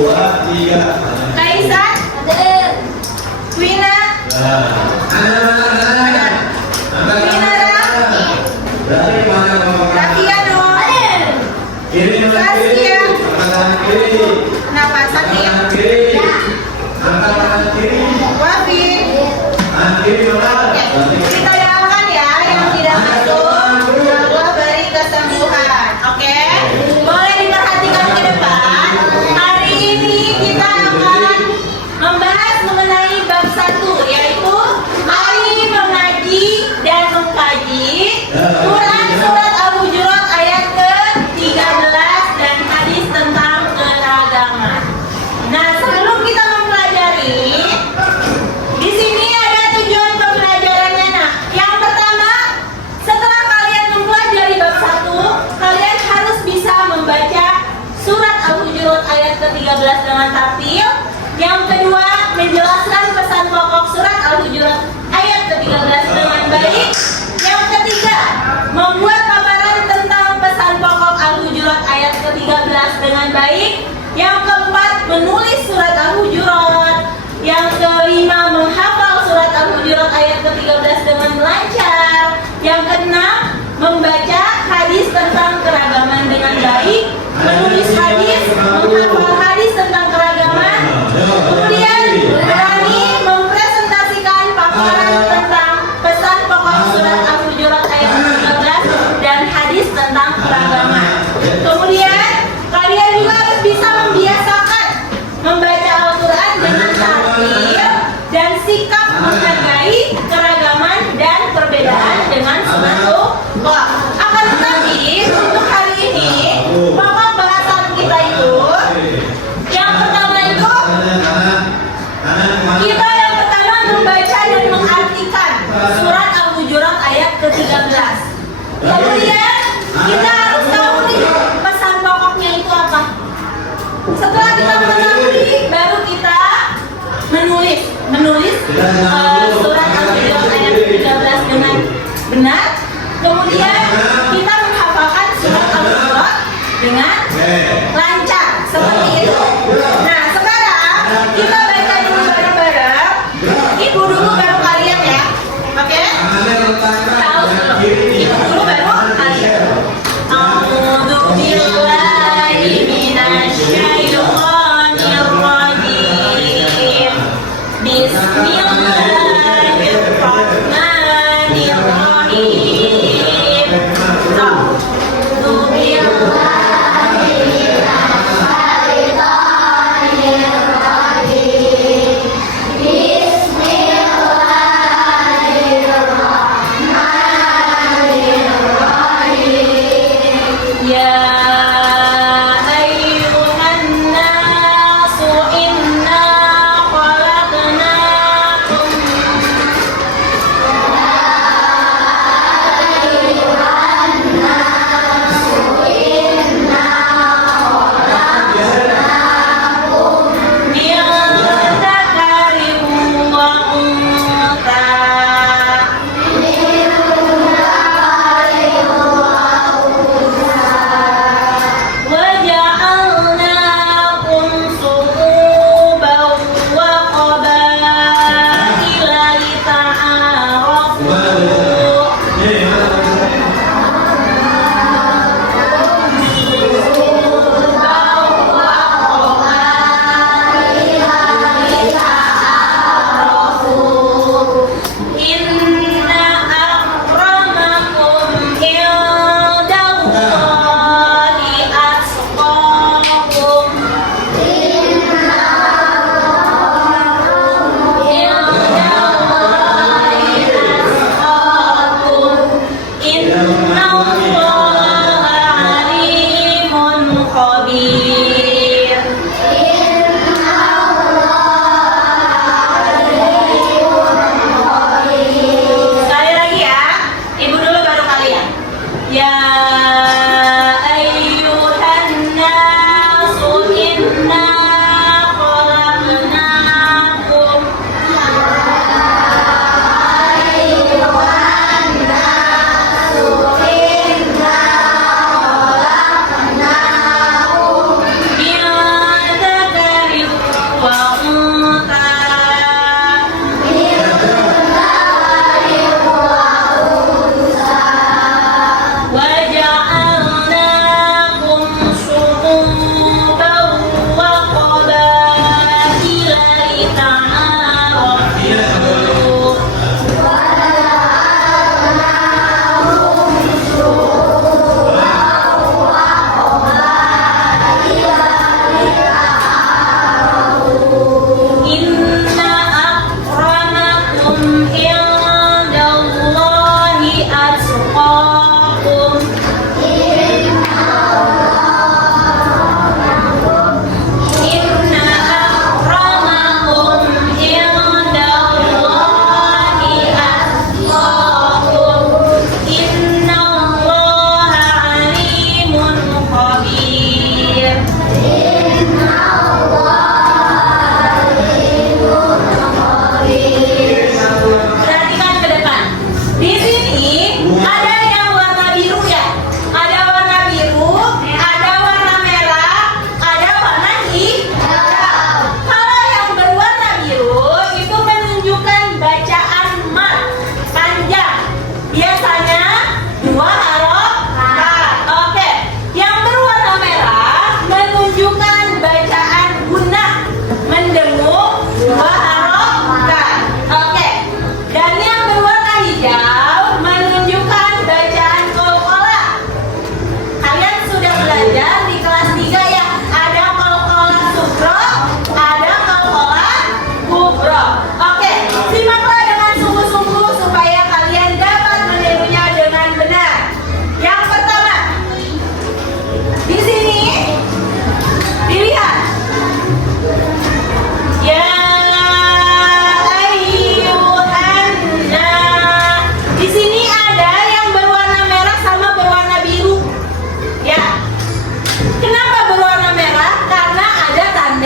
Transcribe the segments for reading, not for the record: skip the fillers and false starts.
2, 3. Kaisan? Ada. Wina? Ada. Winara? Berarti mana Ratiano? Kiri Saskia? kiri. Kenapa? Sakit? Kiri. Ya. Angkat kiri. Wafi? Kiri mana? Kita doakan ya yang tidak masuk. Allah beri kesembuhan. Oke? Boleh diperhatikan ke depan. Hari ini kita akan membahas mengenai bab 1, yaitu mari mengaji dan mengkaji Quran surat Al-Hujurat ayat ke-13 dan hadis tentang keragaman. Nah, sebelum kita mempelajari, di sini ada tujuan pembelajarannya. Nah, yang pertama, setelah kalian mempelajari bab 1, kalian harus bisa membaca surat Al-Hujurat ayat ke-13 dengan tartil. Yang kedua, menjelaskan pesan pokok surat Al-Hujurat ayat ke-13 dengan baik. Yang ketiga, membuat paparan tentang pesan pokok Al-Hujurat ayat ke-13 dengan baik. Yang keempat, menulis surat Al-Hujurat. Yang kelima, menghafal surat Al-Hujurat ayat ke-13 dengan lancar. Yang keenam, membaca hadis tentang keragaman dengan baik, menulis hadis, menghafal hadis tentang keragaman, kemudian berani mempresentasikan paparan tentang pesan pokok surat Al-Hujurat ayat ke-13 dan hadis tentang keragaman. Kemudian kalian juga harus bisa membiasakan membaca Al-Quran dengan tartil dan sikap menghargai keragaman dan perbedaan dengan sunatullah. Akan tetapi untuk hari ini pokok bahasan kita itu yang pertama itu kita yang pertama membaca dan mengartikan surat Al-Hujurat ayat ke-13. Kemudian kita harus tahu nih pesan pokoknya itu apa. Setelah kita mengetahui, baru kita menulis surat Al-Hujurat ayat ke-13 dengan benar. Kemudian kita menghafalkan surat Al-Hujurat dengan lancar seperti itu. Nah, sekarang kita baca dulu bareng-bareng. Ibu dulu baru kalian ya. Oke? Tahu ibu dulu baru kalian. A'udzu billahi minasyaitonir rajim. Bismillah.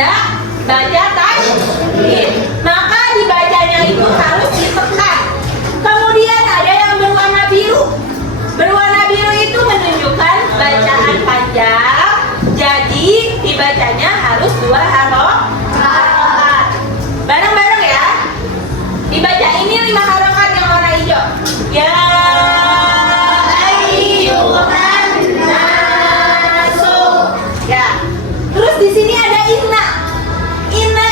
tidak baca tajwid. Maka dibacanya itu harus ditekan. Kemudian ada yang berwarna biru. Berwarna biru itu menunjukkan bacaan panjang. Jadi dibacanya harus 2 harokat. Bareng-bareng ya. Dibaca ini 5 harokat yang warna hijau. Ya ayyuhan nasu. Ya. Terus di sini ada inna. Inna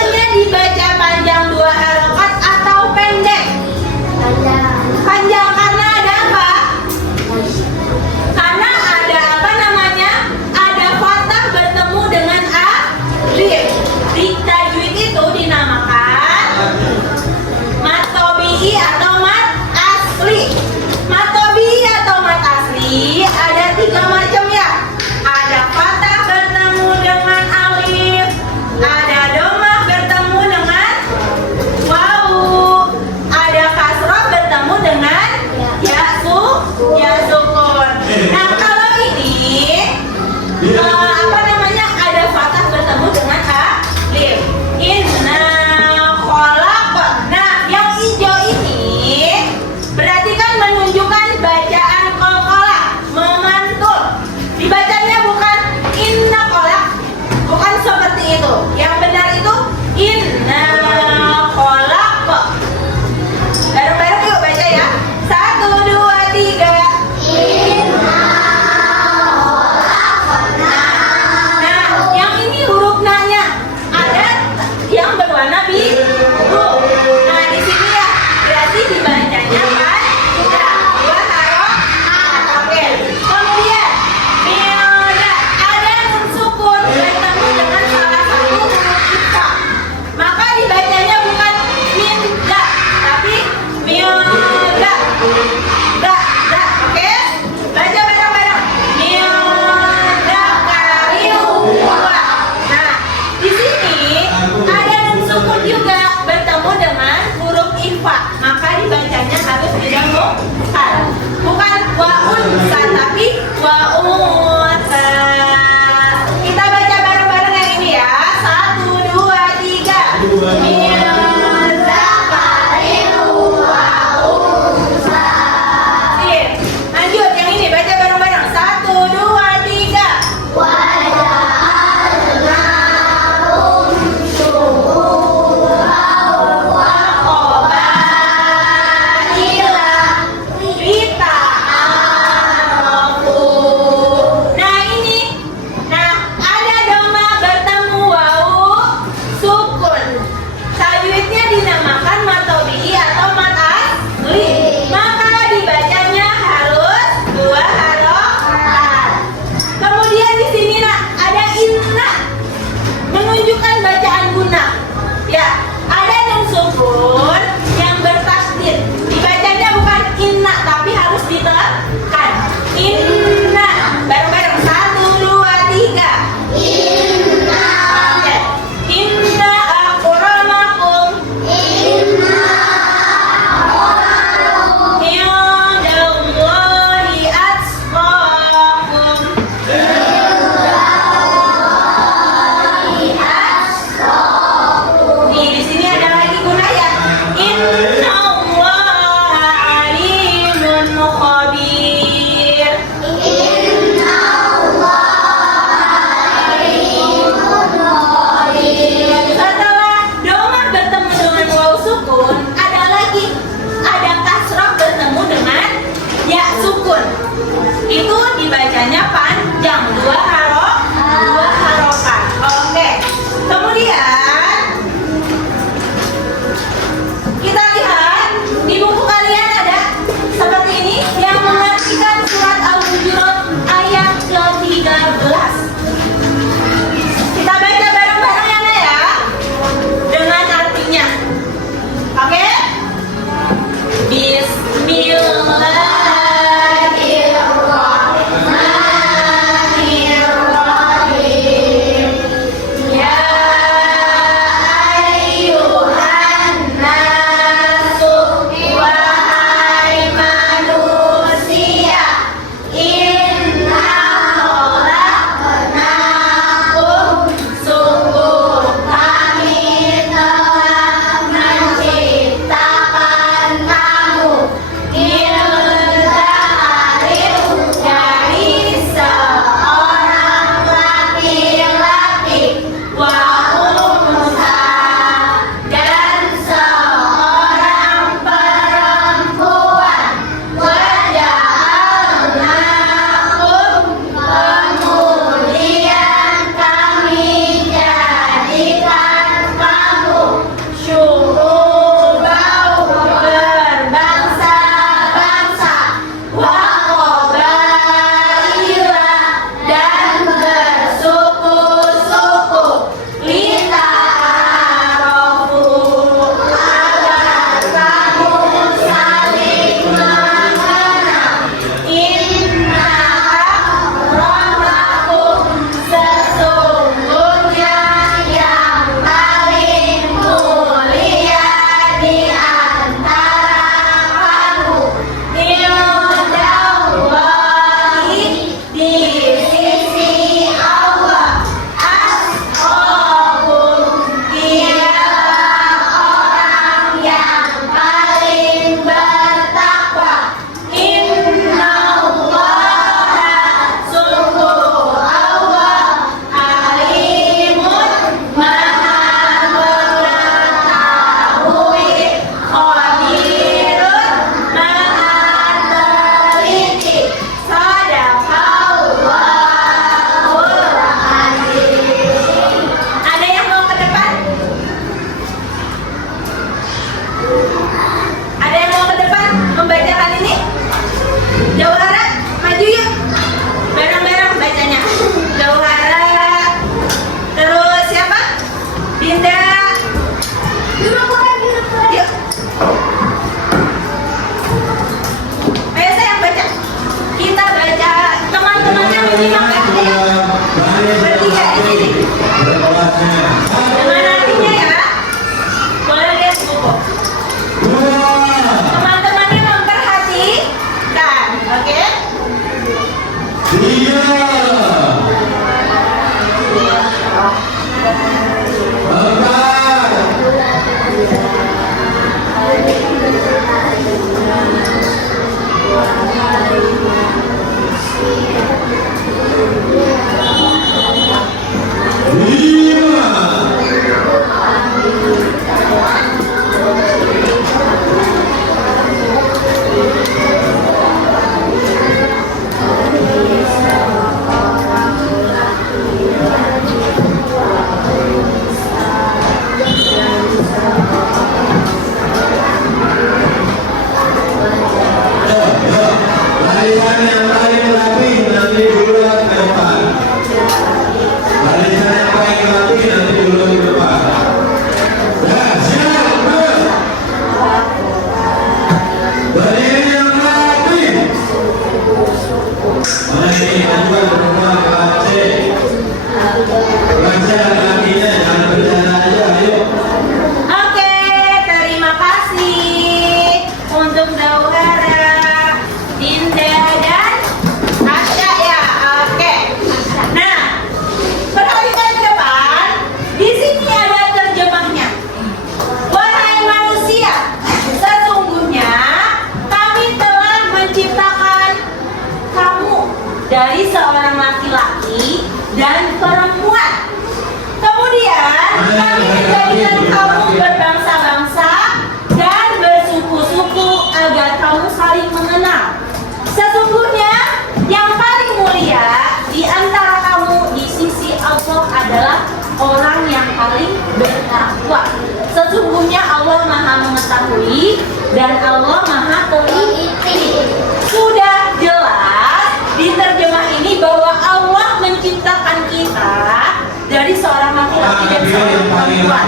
orang tua. Sesungguhnya Allah Maha mengetahui dan Allah Maha teliti. Sudah jelas di terjemah ini bahwa Allah menciptakan kita dari seorang laki-laki dan seorang perempuan,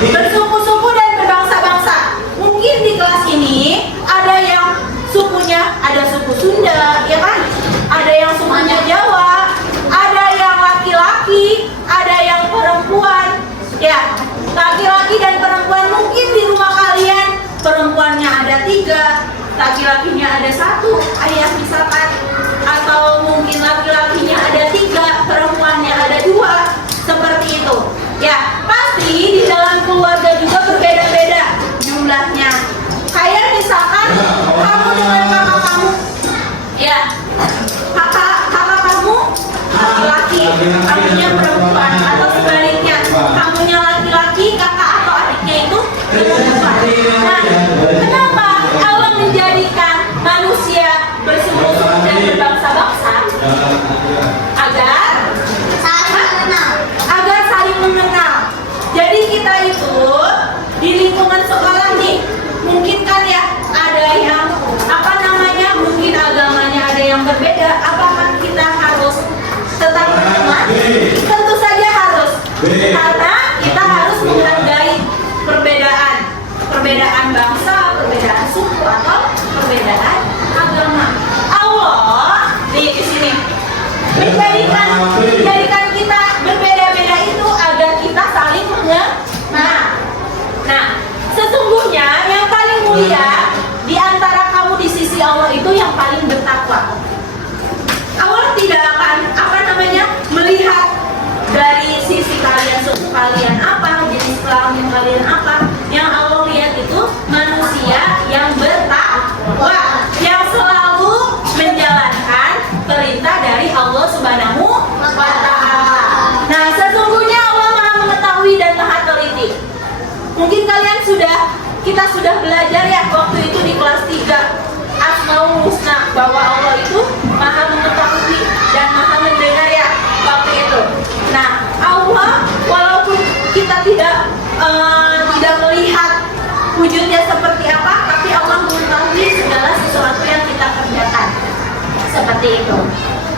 bersuku-suku dan berbangsa-bangsa. Mungkin di kelas ini ada yang sukunya ada suku Sunda, ya kan? Ada yang sukunya Jawa, ada yang laki-laki, ada yang perempuan. Ya, laki-laki dan perempuan mungkin di rumah kalian perempuannya ada 3, laki-lakinya ada 1, ayah misalkan, atau mungkin laki-lakinya ada 3, perempuannya ada 2, seperti itu. Ya, pasti di dalam keluarga juga berbeda-beda jumlahnya. Kayak misalkan kamu dengan kakak kamu, ya, kakak kamu laki-laki, kamunya perempuan, atau sebaliknya, kamunya laki-laki, kakak atau adiknya itu perempuan. Nah, kenapa Allah menjadikan manusia bersuku-suku dan berbangsa-bangsa? Agar saling mengenal. Jadi kita itu di lingkungan sekolah nih, mungkin kan ya ada yang mungkin agamanya ada yang berbeda. Apakah kita harus tetap berteman? Tentu saja harus, karena kita harus menghargai perbedaan bangsa, perbedaan suku atau perbedaan agama. Allah di sini menjadikan kita berbeda-beda itu agar kita saling mengenal. Nah, sesungguhnya yang paling mulia di antara kamu di sisi Allah itu yang paling bertakwa. Allah tidak akan melihat dari sisi kalian, suku kalian apa, jenis kelamin kalian apa. Yang Allah lihat itu manusia yang bertakwa, yang selalu menjalankan perintah dari Allah Subhanahu wa Ta'ala. Nah, sesungguhnya Allah Maha mengetahui dan Maha teliti. Mungkin kalian kita sudah belajar ya waktu itu di kelas 3 Asmaul Husna, bahwa Allah itu Maha mengetahui dan Maha mendengar ya waktu itu. Nah, Allah walaupun kita tidak melihat wujudnya seperti apa, tapi Allah mengetahui segala sesuatu yang kita kerjakan. Seperti itu.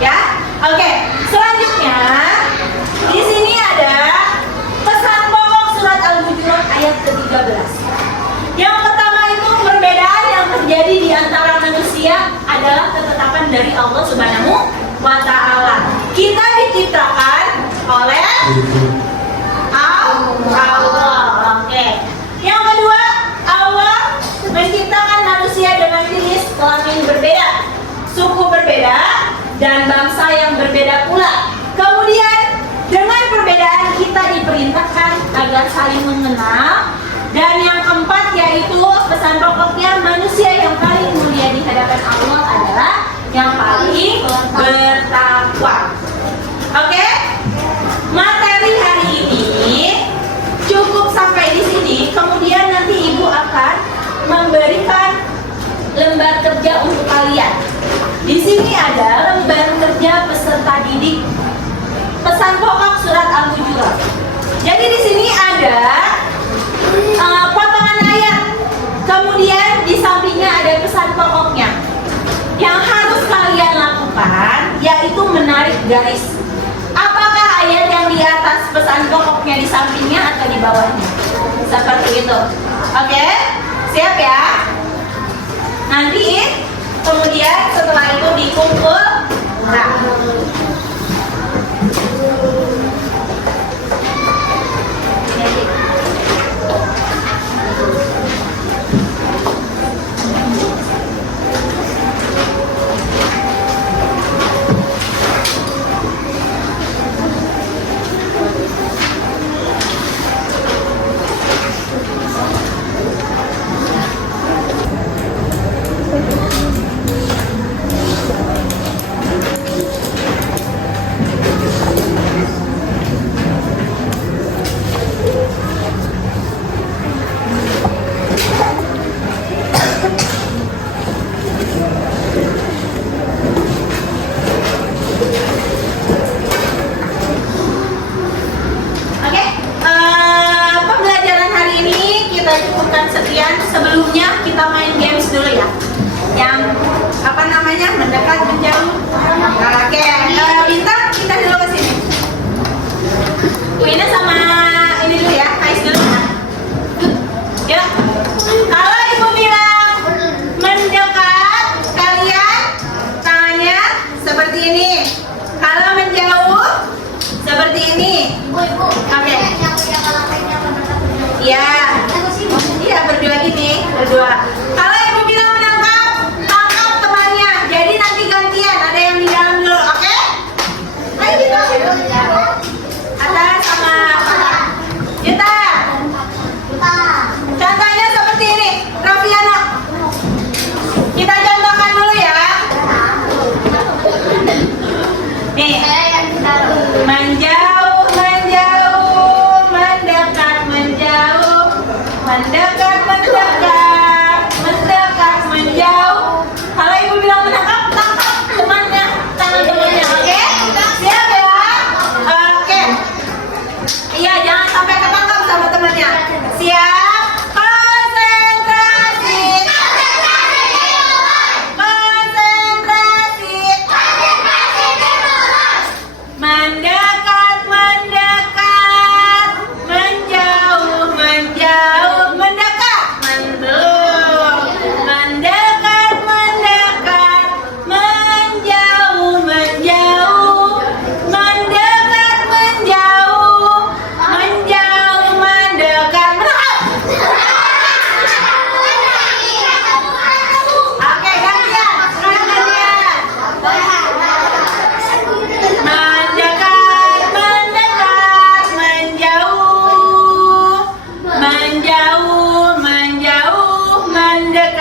Ya. Oke, selanjutnya di sini ada pesan pokok surat Al-Hujurat ayat ke-13. Yang pertama itu perbedaan yang terjadi di antara manusia adalah ketetapan dari Allah Subhanahu wa Ta'ala. Kita diciptakan oleh Allah. Oke. Yang kedua, Allah menciptakan manusia dengan jenis kelamin berbeda, suku berbeda, dan bangsa yang berbeda pula. Kemudian dengan perbedaan kita diperintahkan agar saling mengenal. Dan yang keempat yaitu pesan pokoknya manusia yang paling mulia di hadapan Allah adalah yang paling bertakwa. Oke? Materi hari ini cukup sampai di sini. Kemudian nanti ibu akan memberikan lembar kerja untuk kalian. Di sini ada lembar kerja peserta didik. Pesan pokok surat Al-Hujurat. Jadi di sini ada potongan ayat. Kemudian di sampingnya ada pesan pokoknya. Yang harus kalian lakukan yaitu menarik garis. Apakah ayat yang di atas pesan pokoknya di sampingnya atau di bawahnya? Seperti itu. Oke? Siap ya? Nanti kemudian setelah itu dikumpul. Nah, cukupkan sekian. Sebelumnya kita main games dulu ya. Yang apa namanya? Mendekat, menjauh. Oke, Bintang kita dulu ke sini. Wina sama ini dulu ya, Ais dulu ya. Yuk. Kalau ibu bilang mendekat, kalian tangannya seperti ini. Kalau menjauh seperti ini. Oke. Iya. Iya, berdua gini, berdua. Kalau ibu bilang menangkap, tangkap temannya. Jadi nanti gantian, ada yang di dalam dulu, oke? Ayo kita. Atas sama Yuta. Contohnya seperti ini, Rafiana. Kita contohkan dulu ya. Nih, menjauh, menjauh, mendekat, menjauh, mendekat, mendekat, mendekat, menjauh. Kalau ibu bilang menangkap, tangkap temannya, tangan temannya, oke? Siap ya? Oke. Iya, jangan sampai ketangkap sama temannya. Siap? Konsentrasi. Konsentrasi. Mendekat, mendekat, menjauh, menjauh, mendekat, mendekat, mendekat, mendekat, menjauh, menjauh, mendekat, menjauh, menjauh, mendekat, Oke, gantian, sekarang gantian. Mendekat, mendekat, menjauh, menjauh, menjauh, mendekat,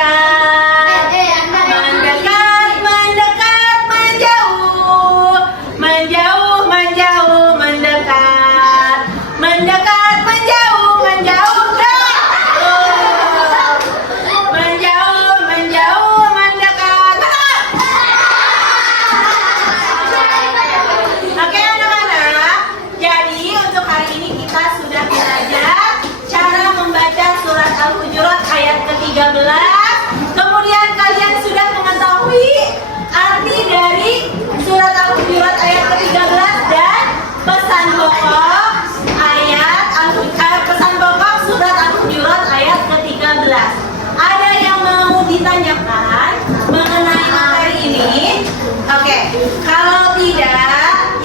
mendekat, mendekat, menjauh, menjauh, menjauh, mendekat, mendekat, menjauh, menjauh, menjauh, menjauh, mendekat. Oke anak-anak, jadi untuk hari ini kita sudah belajar cara membaca surat Al-Hujurat ayat ke-13. Kemudian kalian sudah mengetahui arti dari surat Al-Hujurat ayat ke-13 dan pesan pokok pesan pokok surat Al-Hujurat ayat ke-13. Ada yang mau ditanyakan mengenai materi ini? Oke, kalau tidak,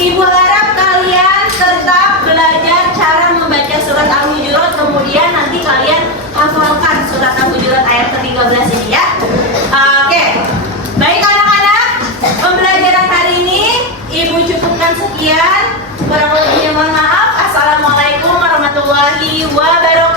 Ibu harap kalian tetap belajar cara membaca surat Al-Hujurat, kemudian nanti kalian hafalkan surat Al-Hujurat ayat ke-13 ini ya. Oke, baik anak-anak, pembelajaran hari ini Ibu cukupkan sekian. Kurang lebihnya mohon maaf. Assalamualaikum warahmatullahi wabarakatuh.